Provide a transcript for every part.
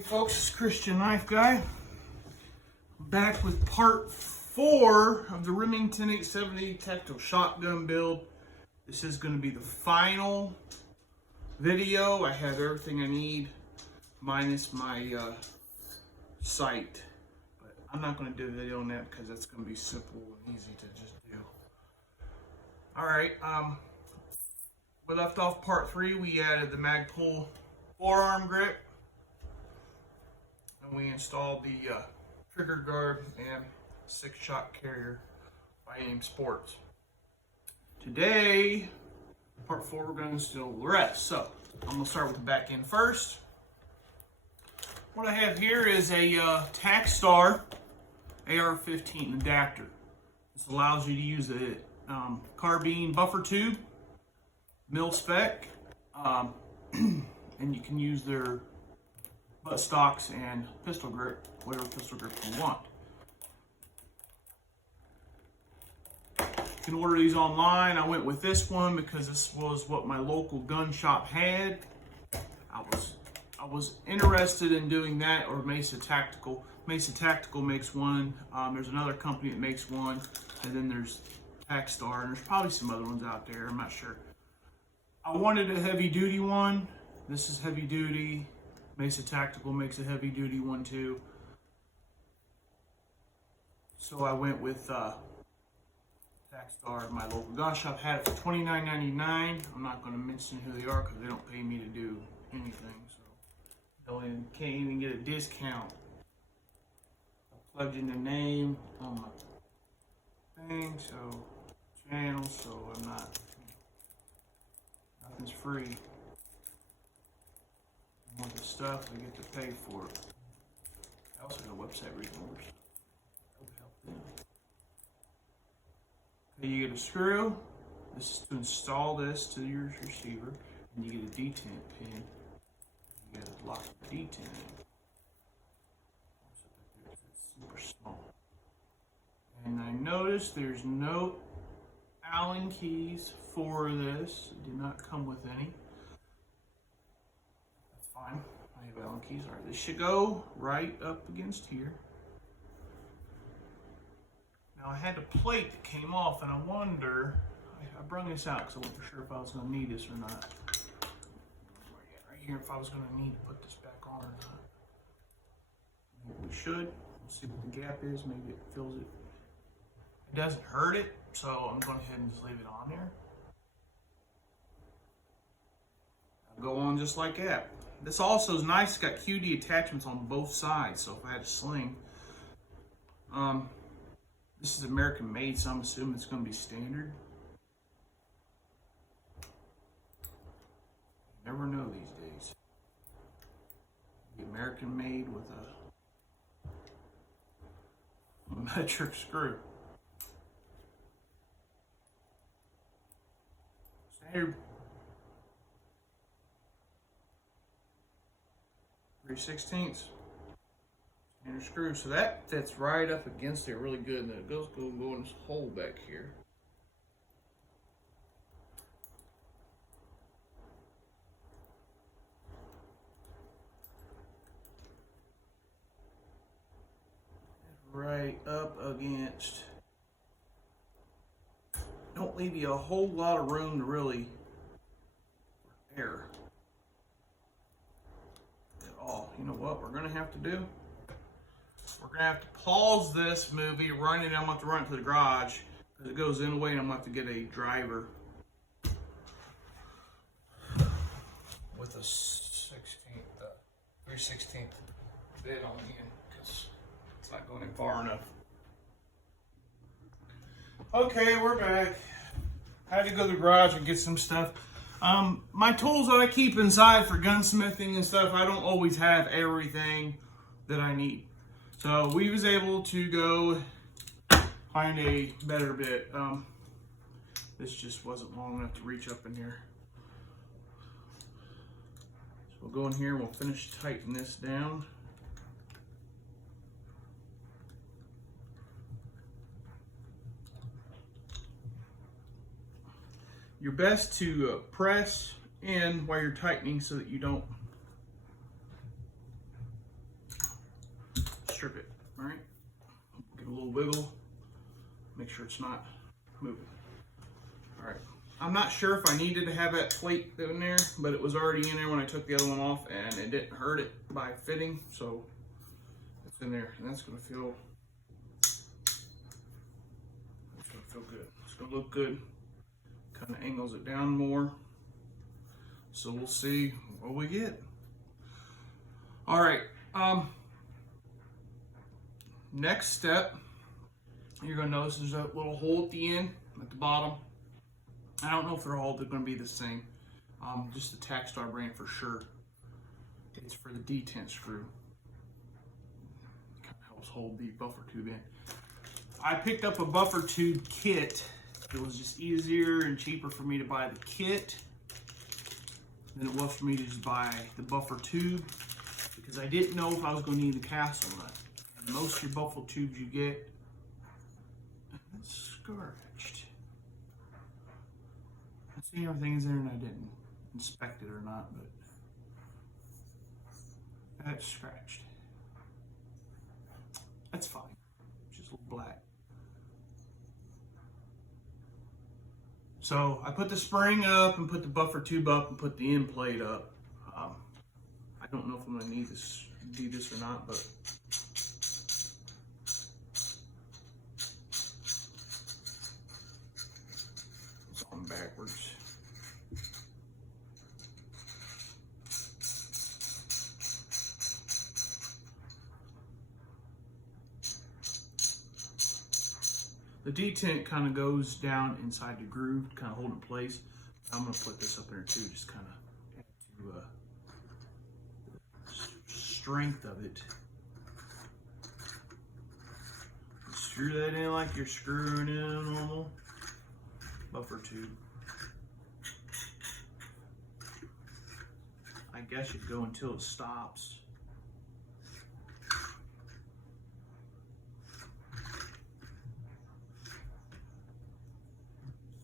Hey folks, it's Christian Knife Guy. Back with part 4 of the Remington 870 tactical shotgun build. This is going to be the final video. I have everything I need minus my sight. But I'm not going to do a video on that because that's going to be simple and easy to just do. Alright, we left off part 3. We added the mag pull forearm grip. And we installed the trigger guard and 6-shot carrier by AIM Sports. Today, part 4, we're going to install the rest. So, I'm going to start with the back end first. What I have here is a Tacstar AR-15 adapter. This allows you to use a carbine buffer tube, mil spec, and you can use their butt stocks and pistol grip, whatever pistol grip you want. You can order these online. I went with this one because this was what my local gun shop had. I was interested in doing that or Mesa Tactical. Mesa Tactical makes one. There's another company that makes one, and then there's Tacstar, and there's probably some other ones out there. I'm not sure. I wanted a heavy duty one. This is heavy duty. Mesa Tactical makes a heavy duty one too. So I went with Tacstar. My local gun shop had it for $29.99. I'm not going to mention who they are because they don't pay me to do anything. So can't even get a discount. I plugged in the name on my thing, so channel, so I'm not, nothing's free. Want the stuff, I get to pay for it. I also got a website resource. That would help them. Okay, you get a screw. This is to install this to your receiver, and you get a detent pin. You got to lock the detent in. It's super small. And I noticed there's no Allen keys for this. It did not come with any. Fine. I have Allen keys. Alright, this should go right up against here. Now I had a plate that came off, and I wonder, I brung this out because I wasn't sure if I was going to need this or not. Right here, if I was going to need to put this back on or not. Maybe we should. Let's see what the gap is. Maybe it fills it. It doesn't hurt it, so I'm going ahead and just leave it on there. I'll go on just like that. This also is nice. It's got QD attachments on both sides, so if I had a sling. This is American made, so I'm assuming it's going to be standard. You never know these days. The American made with a metric screw. Standard 3/16 standard screw, so that fits right up against it really good, and then it goes go in this hole back here. Right up against. Don't leave you a whole lot of room to really air. You know what we're going to have to do? We're going to have to pause this movie, run it. I'm going to have to run it to the garage because it goes in the way, and I'm going to have to get a driver with a 3/16 bit on the end because it's not going in far enough. Okay, we're back. I had to go to the garage and get some stuff. My tools that I keep inside for gunsmithing and stuff, I don't always have everything that I need. So we was able to go find a better bit. This just wasn't long enough to reach up in here. So we'll go in here and we'll finish tightening this down. You're best to press in while you're tightening so that you don't it's not moving. All right. I'm not sure if I needed to have that plate in there, but it was already in there when I took the other one off, and it didn't hurt it by fitting, so it's in there, and that's gonna feel good. It's gonna look good. Kind of angles it down more. So we'll see what we get. All right. Next step, you're gonna notice there's a little hole at the end, at the bottom. I don't know if they're all going to be the same. Just the Tackstar brand for sure. It's for the detent screw. Kind of helps hold the buffer tube in. I picked up a buffer tube kit. It was just easier and cheaper for me to buy the kit than it was for me to just buy the buffer tube, because I didn't know if I was going to need the castle nut. And most of your buffer tubes you get, it's scorched. I see everything's there and I didn't inspect it or not, but that's scratched. That's fine. It's just a little black. So I put the spring up and put the buffer tube up and put the end plate up. I don't know if I'm gonna need this, do this or not, but it's on backwards. The detent kind of goes down inside the groove to kind of hold it in place. I'm going to put this up there too, just kind of add to the strength of it. Screw that in like you're screwing in a normal buffer tube. I guess you'd go until it stops.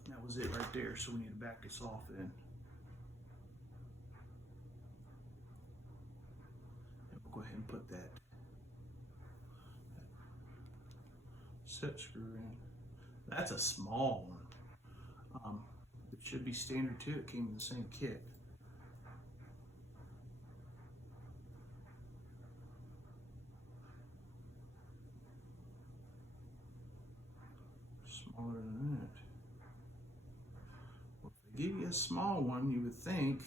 That was it right there, so we need to back this off then. And we'll go ahead and put that set screw in. That's a small one. It should be standard too. It came in the same kit. Smaller than that. Well, if they give you a small one, you would think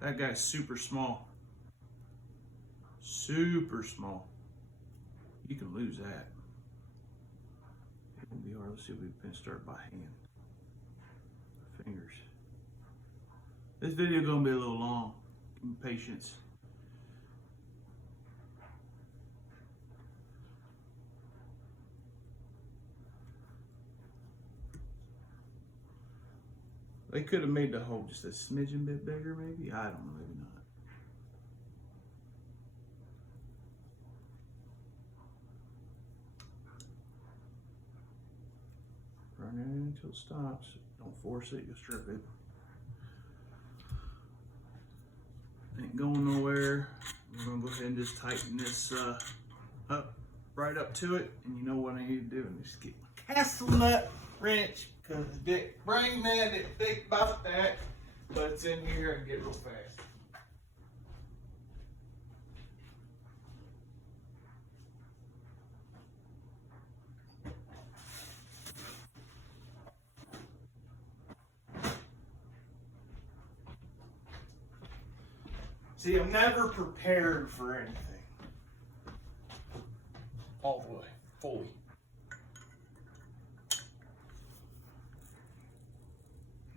that guy's super small. Super small. You can lose that. It won't be hard. Let's see if we can start by hand. Fingers. This video is going to be a little long. Give me patience. They could have made the hole just a smidgen bit bigger, maybe. I don't know, maybe not. Run it in until it stops. Don't force it, you'll strip it. Ain't going nowhere. We're gonna go ahead and just tighten this up, right up to it. And you know what I need to do? And just get my castle nut wrench, because Dick brain man didn't think about that, but it's in here and get real fast. See, I'm never prepared for anything. All the way, fully.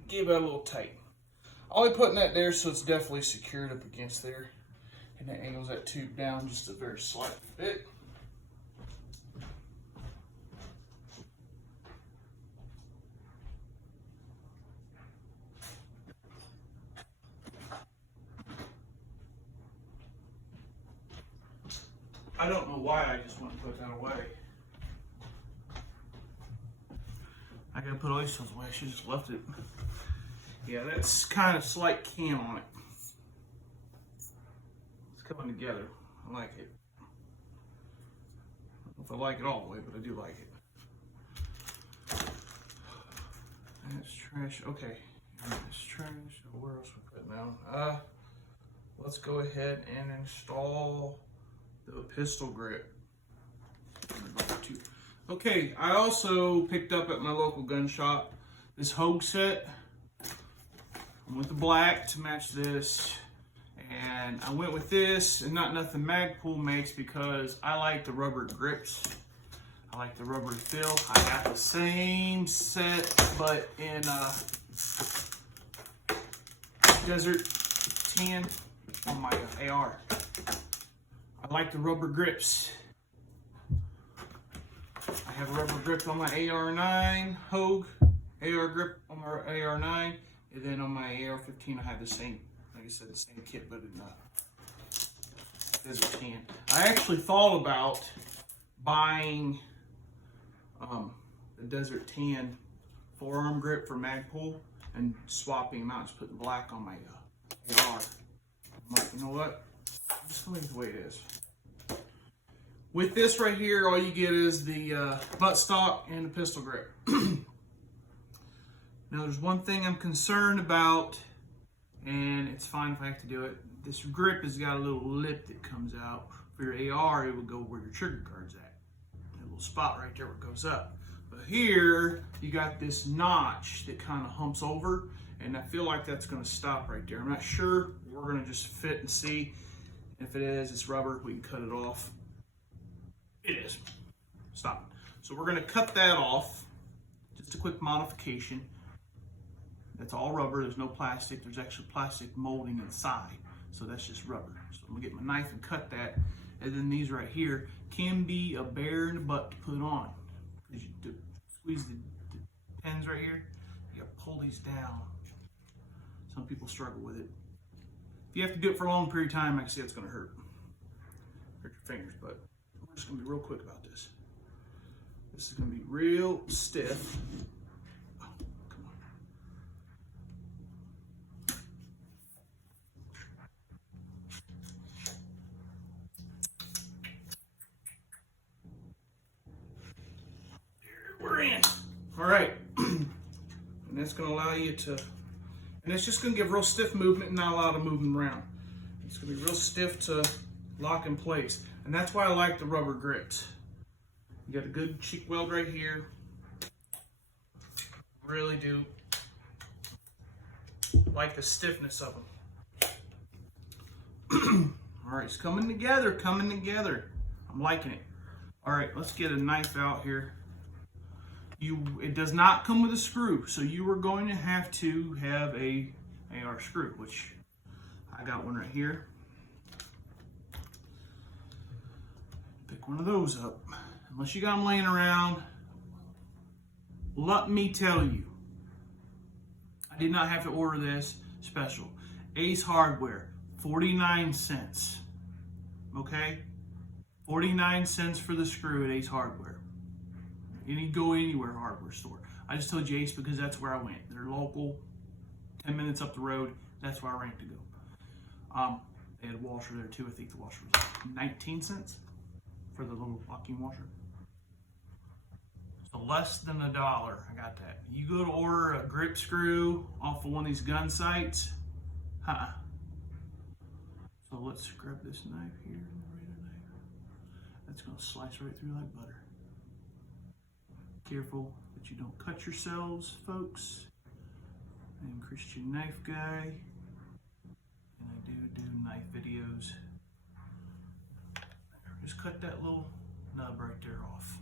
Give it a little tight. I'll be putting that there so it's definitely secured up against there. And that angles that tube down just a very slight bit. I don't know why I just went and put that away. I gotta put all these stuff away. I should have just left it Yeah, that's kind of slight cam on it. It's coming together. I like it. I don't know if I like it all the way, but I do like it. That's trash. Okay. That's trash. Where else we put now? Let's go ahead and install the pistol grip. Okay, I also picked up at my local gun shop this Hogue set. I went the black to match this, and I went with this and not nothing Magpul makes because I like the rubber grips. I like the rubber feel. I got the same set, but in Desert 10 on my AR. I like the rubber grips. I have a rubber grip on my AR9 Hogue, AR grip on my AR9, and then on my AR15 I have the same, like I said, the same kit, but in Desert 10. I actually thought about buying the Desert 10 forearm grip for Magpul and swapping them out, just putting black on my AR. I'm like, you know what? I'm just gonna leave it the way it is. With this right here, all you get is the buttstock and the pistol grip. Now there's one thing I'm concerned about, and it's fine if I have to do it. This grip has got a little lip that comes out. For your AR, it would go where your trigger guard's at. A little spot right there where it goes up. But here, you got this notch that kind of humps over, and I feel like that's gonna stop right there. I'm not sure. We're gonna just fit and see. If it is, it's rubber, we can cut it off. It is. Stop. So we're gonna cut that off. Just a quick modification. That's all rubber, there's no plastic. There's actually plastic molding inside. So that's just rubber. So I'm gonna get my knife and cut that. And then these right here can be a bear in the butt to put on. Because you squeeze the pins right here, you gotta pull these down. Some people struggle with it. If you have to do it for a long period of time, I can see it's gonna hurt your fingers, but we're just gonna be real quick about this. This is gonna be real stiff. Oh, come on. There, we're in. All right. And that's gonna allow you to, and it's just gonna give real stiff movement and not a lot of movement around. It's gonna be real stiff to lock in place. And that's why I like the rubber grips. You got a good cheek weld right here. Really do like the stiffness of them. All right, it's coming together, coming together. I'm liking it. All right, let's get a knife out here. It does not come with a screw, so you are going to have a AR screw, which I got one right here. Pick one of those up. Unless you got them laying around, let me tell you, I did not have to order this special. Ace Hardware, 49 cents. Okay? 49 cents for the screw at Ace Hardware. Go anywhere hardware store. I just told you Ace because that's where I went. They're local, 10 minutes up the road. That's where I ran to go. They had a washer there too. I think the washer was 19 cents for the little locking washer. So less than $1. I got that. You go to order a grip screw off of one of these gun sites. So let's grab this knife here. That's going to slice right through like butter. Careful that you don't cut yourselves, folks. I'm a Christian knife guy, and I do knife videos. Just cut that little nub right there off.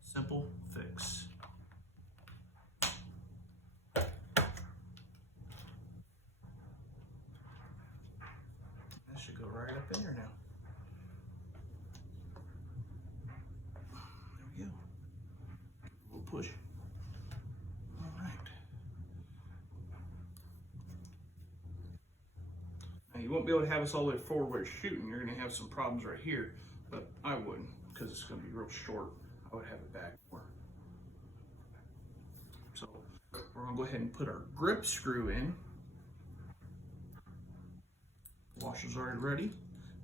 Simple fix. That should go right up in there now. There we go. A little push. All right. Now you won't be able to have us all the way forward where it's shooting. You're going to have some problems right here, but I wouldn't because it's going to be real short. I would have it back more. So We're gonna go ahead and put our grip screw in. Washer's already ready.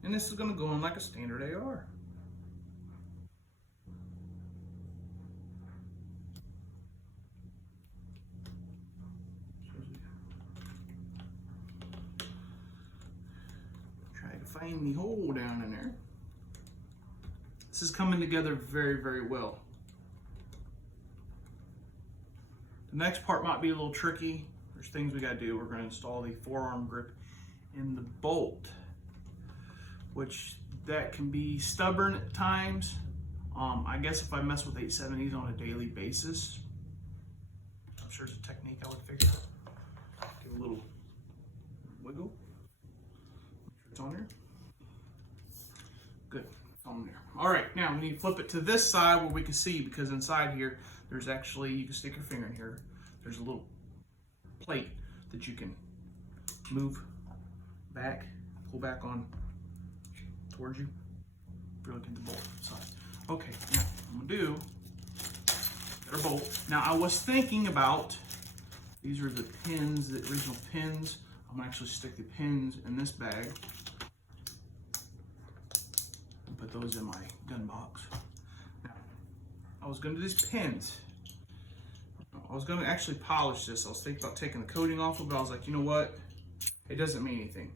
And this is gonna go in like a standard AR. Try to find the hole down in there. This is coming together very, very well. The next part might be a little tricky. There's things we gotta do. We're gonna install the forearm grip in the bolt, which that can be stubborn at times. I guess if I mess with 870s on a daily basis, I'm sure it's a technique I would figure out. Give a little wiggle. Make sure it's on there. Good, it's on there. All right, now we need to flip it to this side where we can see, because inside here, there's actually, you can stick your finger in here. There's a little plate that you can move back, pull back on towards you. Really get the bolt side. Okay, now I'm gonna do our bolt. Now I was thinking about, these are the pins, the original pins. I'm gonna actually stick the pins in this bag and put those in my gun box. Now, I was gonna do these pins. I was gonna actually polish this. I was thinking about taking the coating off of it, but I was like, you know what? It doesn't mean anything.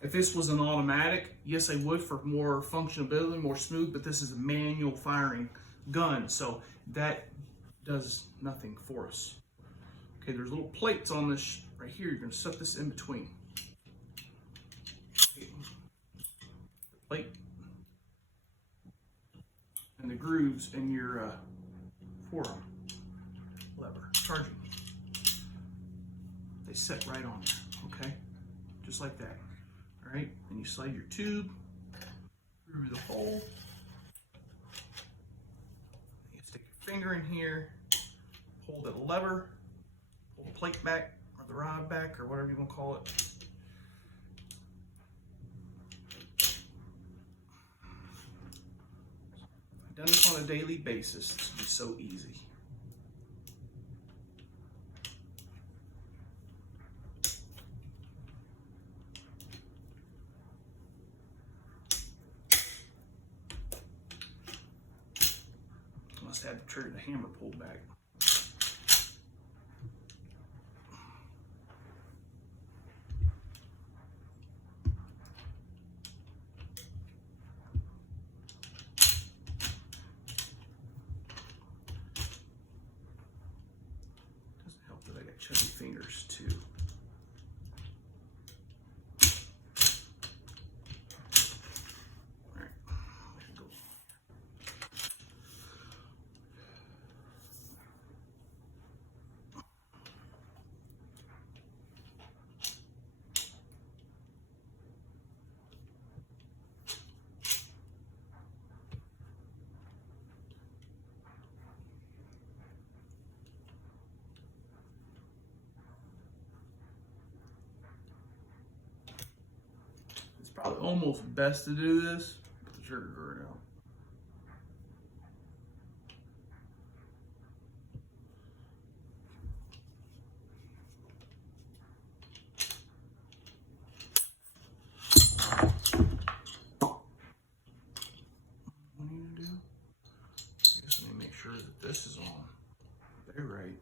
If this was an automatic, yes, I would for more functionality, more smooth, but this is a manual firing gun, so that does nothing for us. Okay, there's little plates on this right here. You're gonna set this in between. Okay. The plate and the grooves in your forearm lever, charging. They set right on there, okay? Just like that. All right, and you slide your tube through the hole. You stick your finger in here, hold the lever, pull the plate back, or the rod back, or whatever you want to call it. I've done this on a daily basis. This will be so easy. Must have the trigger, the hammer pulled back. Doesn't help that I got chubby fingers too. Probably almost best to do this with the trigger guard out. What do you do? I guess I need to make sure that this is on. They're right.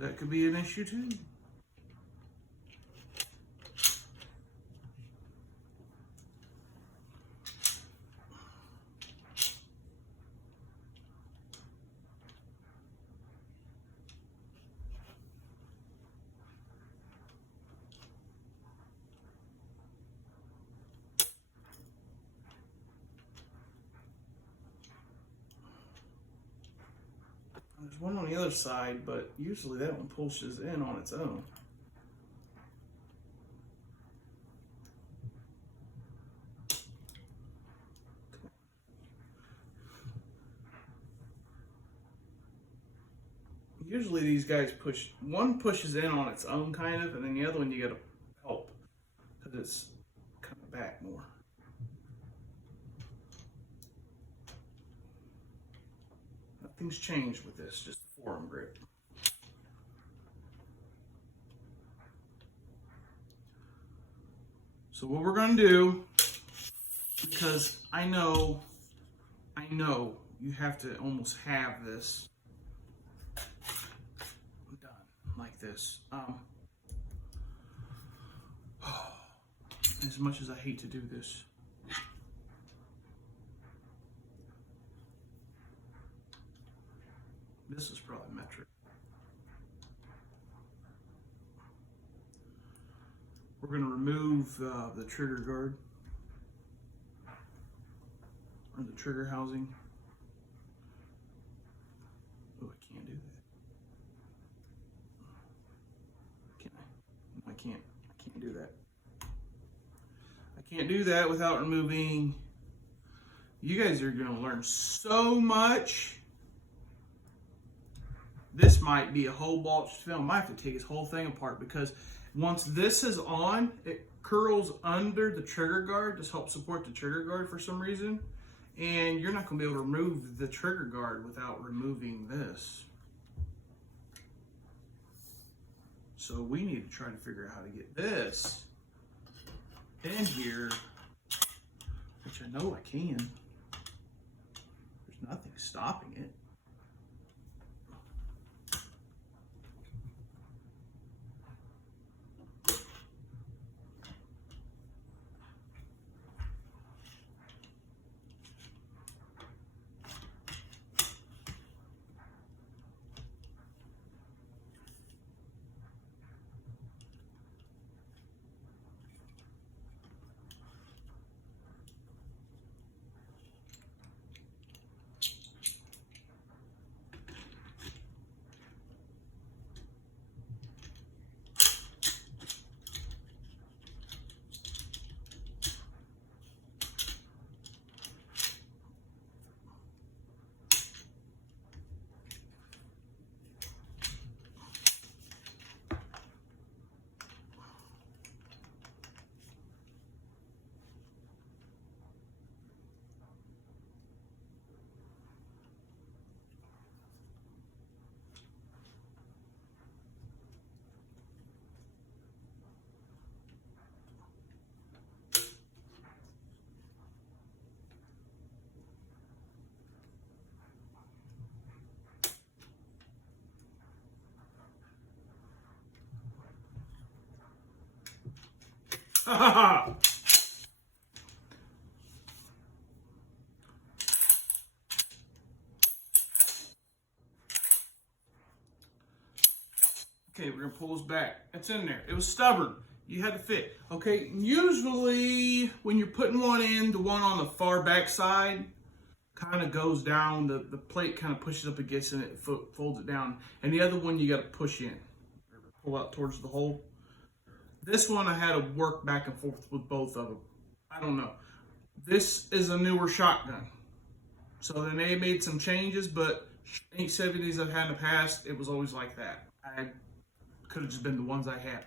That could be an issue too. There's one on the other side, but usually that one pushes in on its own. Usually these guys one pushes in on its own kind of, and then the other one you gotta help because it's coming back more. Nothing's changed with this, just the forearm grip. So what we're gonna do, because I know you have to almost have this done like this. As much as I hate to do this. This is probably metric. We're going to remove the trigger guard or the trigger housing. Oh, I can't do that. Can I? No, I can't. I can't do that. I can't do that without removing. You guys are going to learn so much. This might be a whole botched film. I might have to take this whole thing apart because once this is on, it curls under the trigger guard to help support the trigger guard for some reason. And you're not going to be able to remove the trigger guard without removing this. So we need to try to figure out how to get this in here, which I know I can. There's nothing stopping it. Okay, we're gonna pull this back. It's in there. It was stubborn. You had to fit. Okay, usually when you're putting one in, the one on the far back side kind of goes down. The plate kind of pushes up against it and it folds it down. And the other one you got to push in, or pull out towards the hole. This one I had to work back and forth with both of them. I don't know. This is a newer shotgun. So then they made some changes, but 870s I've had in the past, it was always like that. I could have just been the ones I had.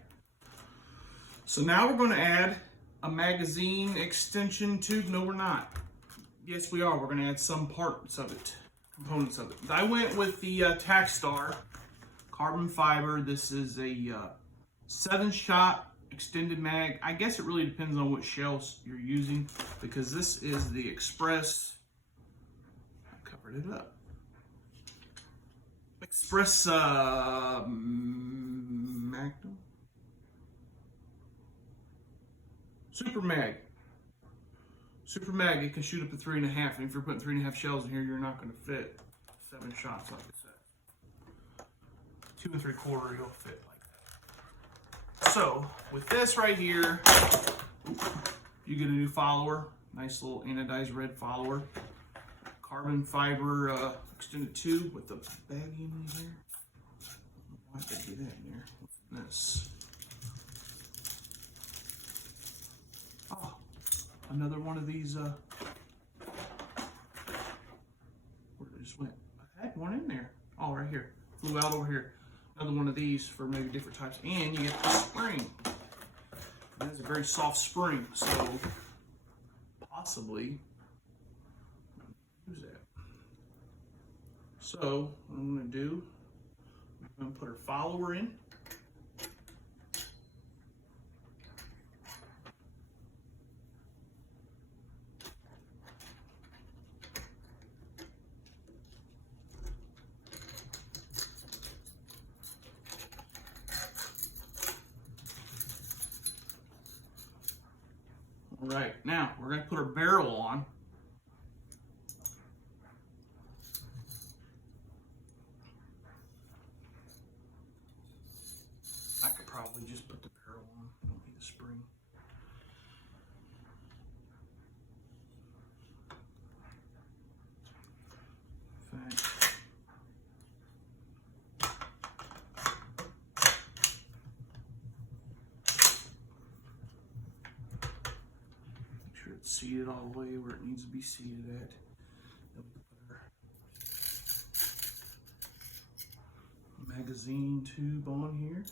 So now we're going to add a magazine extension tube. No, we're not. Yes, we are. We're going to add some parts of it, components of it. I went with the Tacstar carbon fiber. This is a 7-shot extended mag. I guess it really depends on what shells you're using because this is the Express. I covered it up. Express Magnum? Super Mag. Super Mag, it can shoot up to 3.5. And if you're putting 3.5 shells in here, you're not going to fit 7 shots like I said. 2 3/4, you'll fit like that. So, with this right here, you get a new follower. Nice little anodized red follower. Carbon fiber extended tube with the baggie in here. Why did I do that in there? What's this? Oh, another one of these. Where it just went? I had one in there. Oh, right here. flew out over here. Another one of these for maybe different types. And you get the spring. That is a very soft spring, so possibly use that. So what I'm going to do, I'm going to put our follower in. All right, now we're going to put our barrel on. I could probably just put the barrel on, don't need the spring. It's seated all the way where it needs to be seated at. Then we put our magazine tube on here.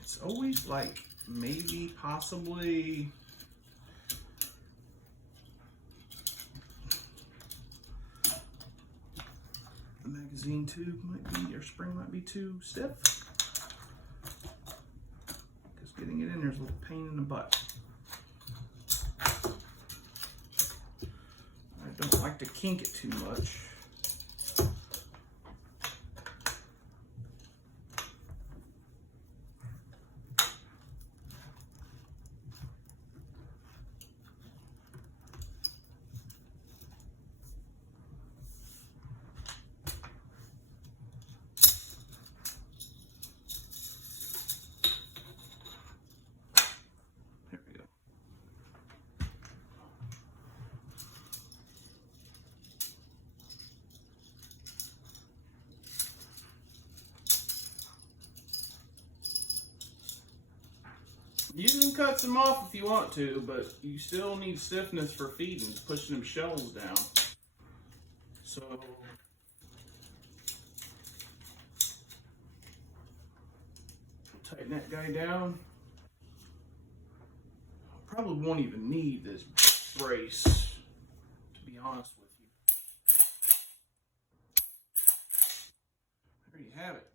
It's always like maybe possibly the magazine tube might be, or spring might be too stiff. Because getting it in there is a little pain in the butt. I don't like to kink it too much. You can cut some off if you want to, but you still need stiffness for feeding, pushing them shells down. So, tighten that guy down. Probably won't even need this brace, to be honest with you. There you have it.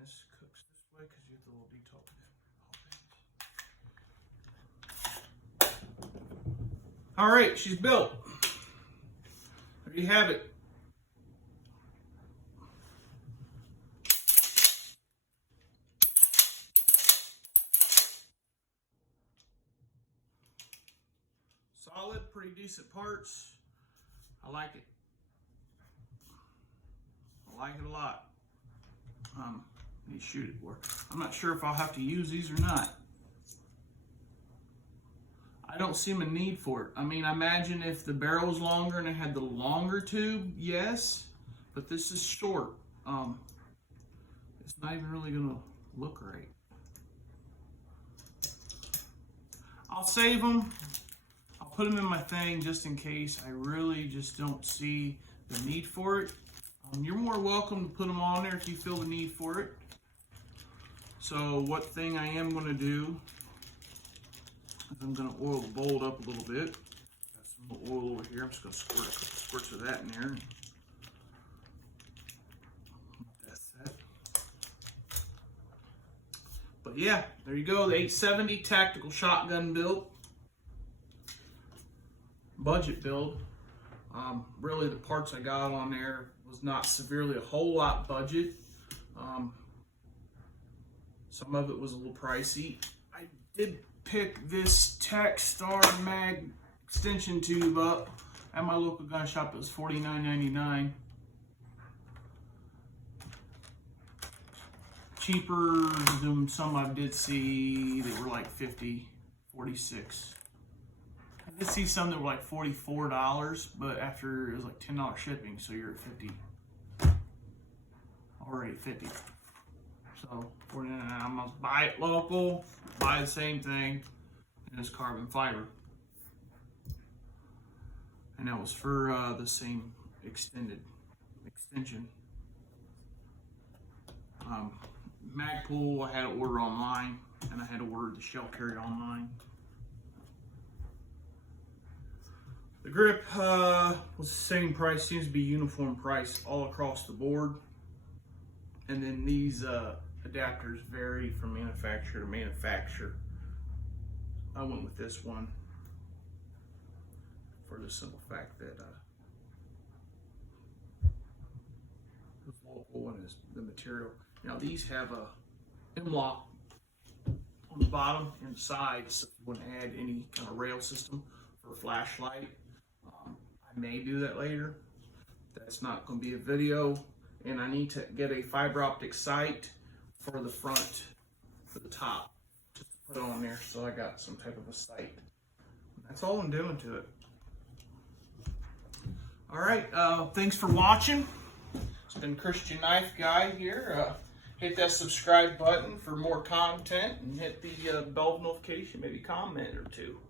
This cooks this way because you have the little detail. All right, she's built. There you have it. Solid, pretty decent parts. I like it. I like it a lot. Need to shoot it for. I'm not sure if I'll have to use these or not. I don't see a need for it. I mean, I imagine if the barrel was longer and it had the longer tube, yes, but this is short. It's not even really gonna look right. I'll save them. I'll put them in my thing just in case I really just don't see the need for it. You're more welcome to put them on there if you feel the need for it. So what thing I am gonna do, I'm going to oil the bolt up a little bit. Got some oil over here. I'm just going to squirt a couple squirts of that in there. That's that. But yeah, there you go. The 870 tactical shotgun build. Budget build. Really, the parts I got on there was not severely a whole lot budget. Some of it was a little pricey. I did pick this Tech Star mag extension tube up at my local gun shop. It was $49.99. Cheaper than some I did see. They were like $50, $46. I did see some that were like $44, but after it was like $10 shipping, so you're at $50. Already $50. So I'm gonna buy it local, buy the same thing, and it's carbon fiber. And that was for the same extension. Magpul, I had to order online, and I had to order the shell carrier online. The grip was the same price, seems to be uniform price all across the board. And then these adapters vary from manufacturer to manufacturer. I went with this one for the simple fact that it's local and it's the material. Now these have a M-lock on the bottom and sides, so if you want to add any kind of rail system for a flashlight. I may do that later. That's not going to be a video. And I need to get a fiber optic sight for the front, for the top, just to put on there so I got some type of a sight. That's all I'm doing to it. All right, thanks for watching. It's been Christian Knife Guy here. Hit that subscribe button for more content and hit the bell notification, maybe comment or two.